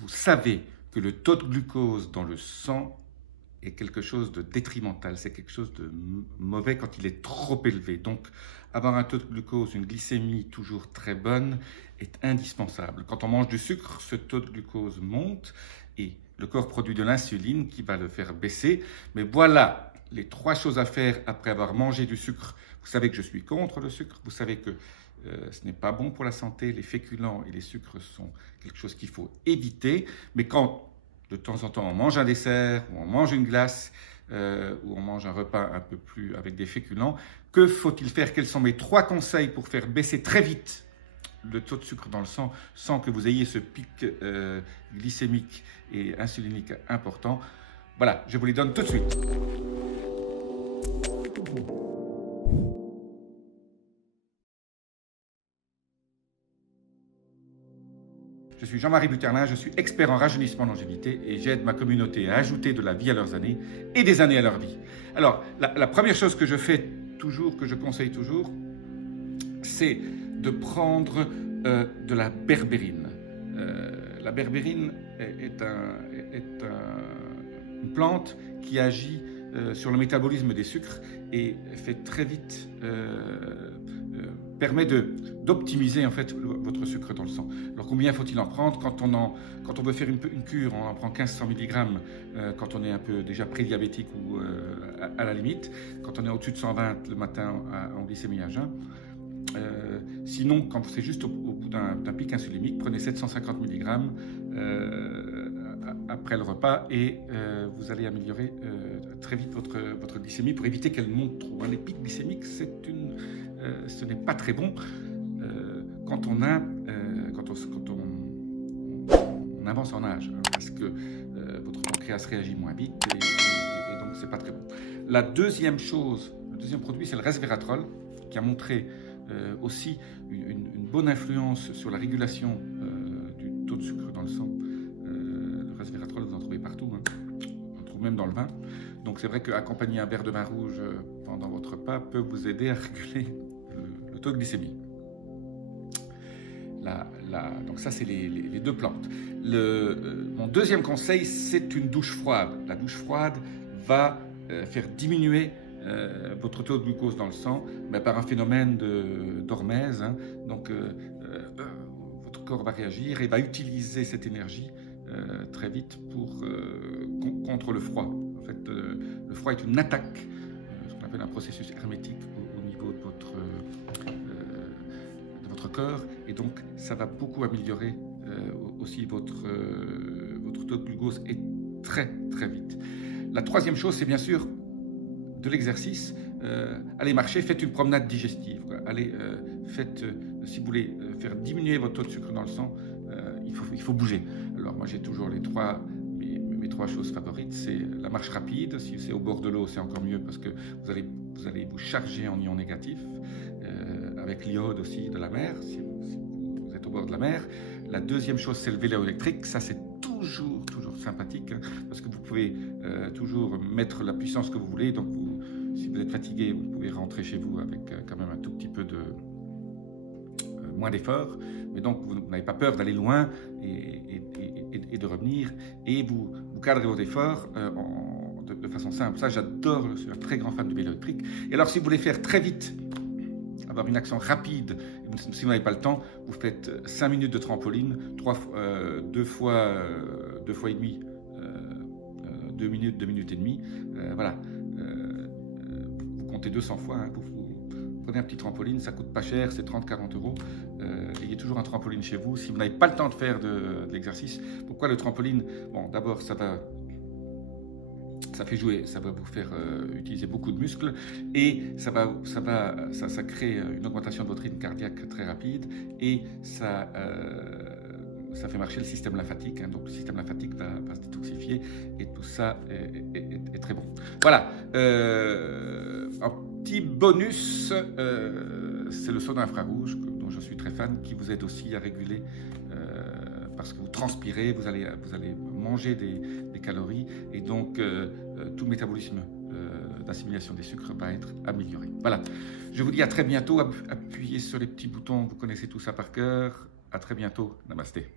vous savez que le taux de glucose dans le sang est quelque chose de détrimental, c'est quelque chose de mauvais quand il est trop élevé. Donc, avoir un taux de glucose, une glycémie toujours très bonne est indispensable. Quand on mange du sucre, ce taux de glucose monte et le corps produit de l'insuline qui va le faire baisser. Mais voilà les 3 choses à faire après avoir mangé du sucre. Vous savez que je suis contre le sucre, vous savez que ce n'est pas bon pour la santé, les féculents et les sucres sont quelque chose qu'il faut éviter. Mais quand de temps en temps, on mange un dessert, ou on mange une glace, ou on mange un repas un peu plus avec des féculents. Que faut-il faire? Quels sont mes 3 conseils pour faire baisser très vite le taux de sucre dans le sang sans que vous ayez ce pic glycémique et insulinique important? Voilà, je vous les donne tout de suite. Je suis Jean-Marie Buterlin, je suis expert en rajeunissement longévité et j'aide ma communauté à ajouter de la vie à leurs années et des années à leur vie. Alors, la première chose que je fais toujours, que je conseille toujours, c'est de prendre de la berbérine. La berbérine est une plante qui agit sur le métabolisme des sucres et fait très vite permet d'optimiser en fait votre sucre dans le sang. Alors combien faut-il en prendre? Quand on veut faire une cure, on en prend 1500 mg quand on est un peu déjà prédiabétique ou à la limite. Quand on est au-dessus de 120 le matin en glycémie à jeun. Sinon, quand c'est juste au bout d'un pic insulinique, prenez 750 mg après le repas et vous allez améliorer très vite votre glycémie pour éviter qu'elle monte trop. Les pics glycémiques, ce n'est pas très bon quand on avance en âge, parce que votre pancréas réagit moins vite et donc c'est pas très bon. La deuxième chose, le deuxième produit, c'est le resveratrol, qui a montré aussi une bonne influence sur la régulation du taux de sucre dans le sang. Le resveratrol, vous en trouvez partout, hein. On en trouve même dans le vin. Donc c'est vrai qu'accompagner un verre de vin rouge pendant votre repas peut vous aider à réguler le taux de glycémie. Donc ça, c'est les 2 plantes. Mon deuxième conseil, c'est une douche froide. La douche froide va faire diminuer votre taux de glucose dans le sang par un phénomène d'hormèse. Hein. Donc votre corps va réagir et va utiliser cette énergie très vite contre le froid. En fait, le froid est une attaque, ce qu'on appelle un processus hermétique au niveau de votre corps, et donc ça va beaucoup améliorer aussi votre taux de glucose et très très vite. La troisième chose, c'est bien sûr de l'exercice. Allez marcher, faites une promenade digestive. Allez, si vous voulez faire diminuer votre taux de sucre dans le sang, il faut bouger. Alors moi j'ai toujours mes 3 choses favorites, c'est la marche rapide. Si c'est au bord de l'eau, c'est encore mieux parce que vous allez vous charger en ions négatifs, avec l'iode aussi de la mer, si vous êtes au bord de la mer. La deuxième chose, c'est le vélo électrique. Ça, c'est toujours sympathique, hein, parce que vous pouvez toujours mettre la puissance que vous voulez. Donc, si vous êtes fatigué, vous pouvez rentrer chez vous avec quand même un tout petit peu moins d'effort. Mais donc, vous n'avez pas peur d'aller loin et de revenir. Et vous cadrez vos efforts de façon simple. Ça, j'adore, je suis un très grand fan du vélo électrique. Et alors, si vous voulez faire très vite, avoir une action rapide, si vous n'avez pas le temps, vous faites 5 minutes de trampoline, 2 fois et demi, 2 minutes, 2 minutes et demie. Voilà, vous comptez 200 fois, hein, vous prenez un petit trampoline, ça coûte pas cher, c'est 30-40 €. Ayez toujours un trampoline chez vous. Si vous n'avez pas le temps de faire de l'exercice, pourquoi le trampoline? Bon, d'abord, ça fait jouer, ça va vous faire utiliser beaucoup de muscles et ça crée une augmentation de votre rythme cardiaque très rapide et ça fait marcher le système lymphatique. Hein, donc le système lymphatique va se détoxifier et tout ça est très bon. Voilà, un petit bonus, c'est le sauna infrarouge dont je suis très fan, qui vous aide aussi à réguler parce que vous transpirez, vous allez manger des calories et donc tout le métabolisme d'assimilation des sucres va être amélioré. Voilà, je vous dis à très bientôt, appuyez sur les petits boutons, vous connaissez tout ça par cœur. À très bientôt, namasté.